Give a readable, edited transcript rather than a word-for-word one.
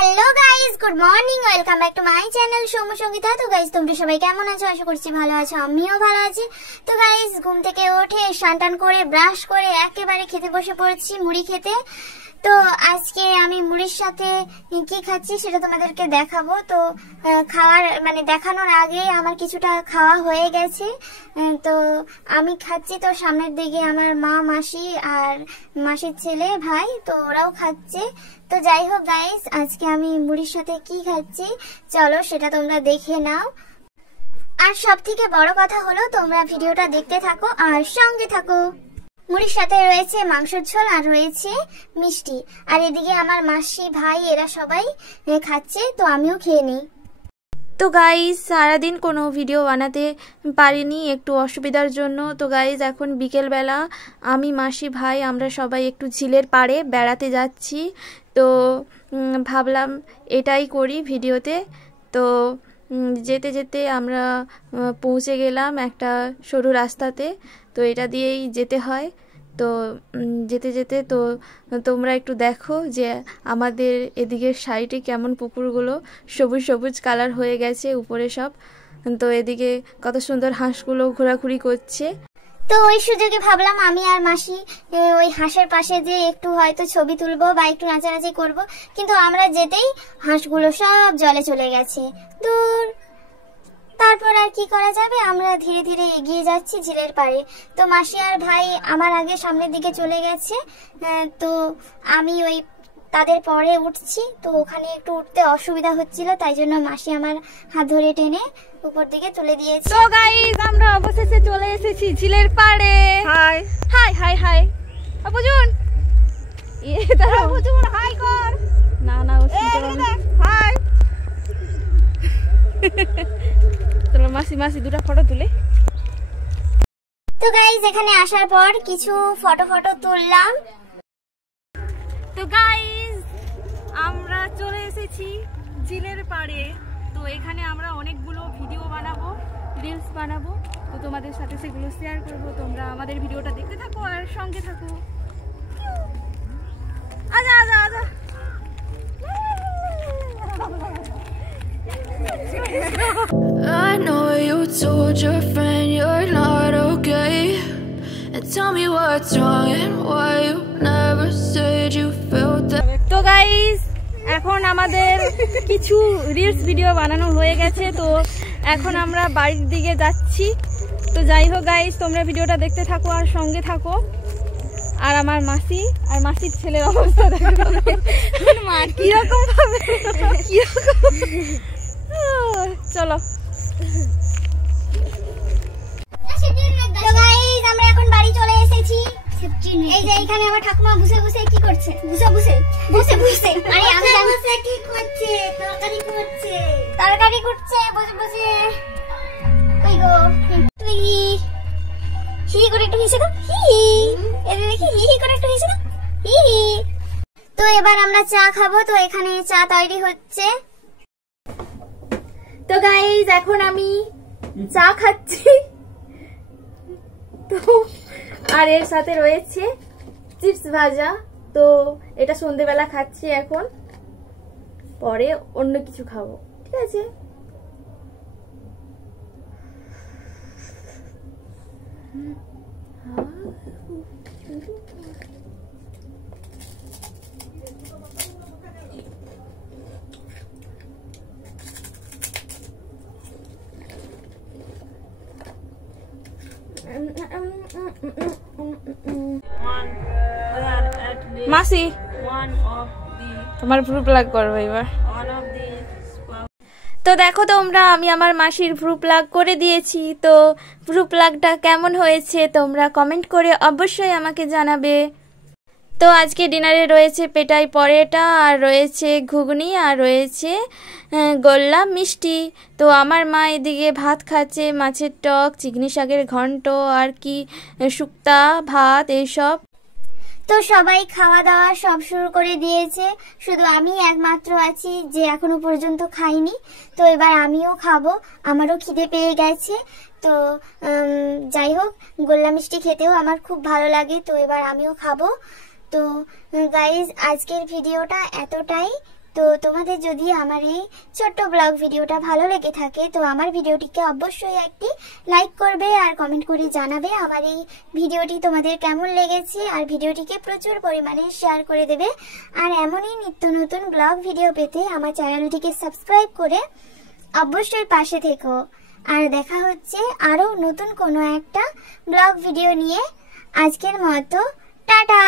Hello guys, good morning, welcome back to my channel Soumya Sangeeta. তো guys, তোমরা সবাই কেমন আছো? আশা করছি ভালো আছো, আমিও ভালো আছি। তো গাইস, ঘুম থেকে উঠে স্নান করে ব্রাশ করে একেবারে খেতে বসে পড়েছি, মুড়ি খেতে। তো আজকে আমি মুড়ির সাথে কি খাচ্ছি সেটা তোমাদেরকে দেখাবো। তো খাওয়ার দেখানোর আগে আমার কিছুটা খাওয়া হয়ে গেছে। তো আমি খাচ্ছি, তো সামনের দিকে আমার মা, মাসি আর মাসির ছেলে, ভাই, তো ওরাও খাচ্ছে। তো যাই হোক গাইস, আজকে আমি মুড়ির সাথে কি খাচ্ছি চলো সেটা তোমরা দেখে নাও। আর সব থেকে বড় কথা হলো তোমরা ভিডিওটা দেখতে থাকো আর সঙ্গে থাকো। মুড়ির সাথে রয়েছে মাংসের ঝোল আর রয়েছে মিষ্টি। আর এদিকে আমার মাসি, ভাই এরা সবাই খাচ্ছে, তো আমিও খেয়ে নিই। তো গাইজ সারাদিন কোনো ভিডিও বানাতে পারিনি একটু অসুবিধার জন্য। তো গাইজ এখন বিকেলবেলা আমি, মাসি, ভাই আমরা সবাই একটু ঝিলের পাড়ে বেড়াতে যাচ্ছি। তো ভাবলাম এটাই করি ভিডিওতে। তো যেতে যেতে আমরা পৌঁছে গেলাম একটা সরু রাস্তাতে। তো এটা দিয়েই যেতে হয়। তো যেতে যেতে তো তোমরা একটু দেখো যে আমাদের এদিকের সাইডে কেমন পুকুরগুলো সবুজ সবুজ কালার হয়ে গেছে উপরে সব। তো এদিকে কত সুন্দর হাঁসগুলো ঘোরাঘুরি করছে। তো ওই সুযোগে ভাবলাম আমি আর মাসি ওই হাঁসের পাশে যে একটু হয়তো ছবি তুলবো বা একটু নাচানাচি করব, কিন্তু আমরা যেতেই হাঁসগুলো সব জলে চলে গেছে দূর। তারপর আর কি করা যাবে, আমরা ধীরে ধীরে এগিয়ে যাচ্ছি ঝিলের পাড়ে। তো মাসি আর ভাই আমার আগে সামনের দিকে চলে গেছে। তো আমি ওই তাদের পরে উঠছি। তো ওখানে একটু উঠতে অসুবিধা হচ্ছিল, তাই জন্য মাসি আমার হাত ধরে টেনে উপর দিকে তুলে দিয়েছে। তো গাইস আমরা অবশেষে চলে এসেছি ঝিলের পাড়ে। হাই হাই হাই হাই আপুজুন, দাঁড়া আপুজুন হাই কর। না না ও শুনতে পাবে না। হাই চলো মাসি মাসি দুটো ফটো তুলে। তো গাইস এখানে আসার পর কিছু ফটো তুললাম। তো গাইস আমরা চলে এসেছি ঝিলের পাড়ে। তো এখানে আমরা অনেকগুলো ভিডিও বানাবো, রিলস বানাবো। তো তোমাদের সাথে সেগুলো শেয়ার করব। তোমরা আমাদের ভিডিওটা দেখতে থাকো আর সঙ্গে থাকো। আজা আজা আজা I know you told your friend you're not okay, and tell me what's wrong and why you never said you felt that. তো গাইস এখন আমাদের কিছু রিলস ভিডিও বানানো হয়ে গেছে। তো এখন আমরা বাড়ির দিকে যাচ্ছি। তো যাই হোক গাইস, তোমরা ভিডিওটা দেখতে থাকো আর সঙ্গে থাকো। আর আমার মাসি আর মাসির ছেলের অবস্থা দেখো কিরকম ভাবে, চলো। তো গাইস আমরা এখন বাড়ি চলে এসেছি। এই যে এখানে আমার ঠাকুমা বসে বসে কি করছে, আরে আমি বসে কি করছে, তরকারি করছে বসে বসে। কই গো তুই হি করে একটু হেসে দাও, হি এই দেখি হি করে একটু হেসে দাও, হি। তো এবার আমরা চা খাবো। তো এখানে চা তৈরি হচ্ছে। তো গাইস এখন আমি চা খাচ্ছি। তো আর এর সাথে রয়েছে চিপস ভাজা। তো এটা সন্ধ্যেবেলা খাচ্ছি, এখন পরে অন্য কিছু খাবো, ঠিক আছে? মাসি তোমার ভ্রু প্লাগ করবো এবার। তো দেখো তোমরা, আমি আমার মাসির ভ্রু প্লাগ করে দিয়েছি। তো ভ্রু প্লাগটা কেমন হয়েছে তোমরা কমেন্ট করে অবশ্যই আমাকে জানাবে। তো আজকে ডিনারে রয়েছে পেটাই পরোটা আর রয়েছে ঘুগনি আর রয়েছে গোল্লা মিষ্টি। তো আমার মা এদিকে ভাত খাচ্ছে, মাছের টক, চিকনি শাকের ঘন্ট আর কি শুক্তা ভাত এইসব। তো সবাই খাওয়া দাওয়া সব শুরু করে দিয়েছে, শুধু আমি একমাত্র আছি যে এখনো পর্যন্ত খাইনি। তো এবার আমিও খাবো, আমারও খিদে পেয়ে গেছে। তো যাই হোক, গোল্লা মিষ্টি খেতেও আমার খুব ভালো লাগে। তো এবার আমিও খাবো। তো গাইজ আজকের ভিডিওটা এতটাই। তো তোমাদের যদি আমার এই ছোট্ট ব্লগ ভিডিওটা ভালো লেগে থাকে তো আমার ভিডিওটিকে অবশ্যই একটি লাইক করবে আর কমেন্ট করে জানাবে আমার এই ভিডিওটি তোমাদের কেমন লেগেছে, আর ভিডিওটিকে প্রচুর পরিমাণে শেয়ার করে দেবে। আর এমনই নিত্য নতুন ব্লগ ভিডিও পেতে আমার চ্যানেলটিকে সাবস্ক্রাইব করে অবশ্যই পাশে থেকো। আর দেখা হচ্ছে আরো নতুন কোনো একটা ব্লগ ভিডিও নিয়ে। আজকের মতো টাটা।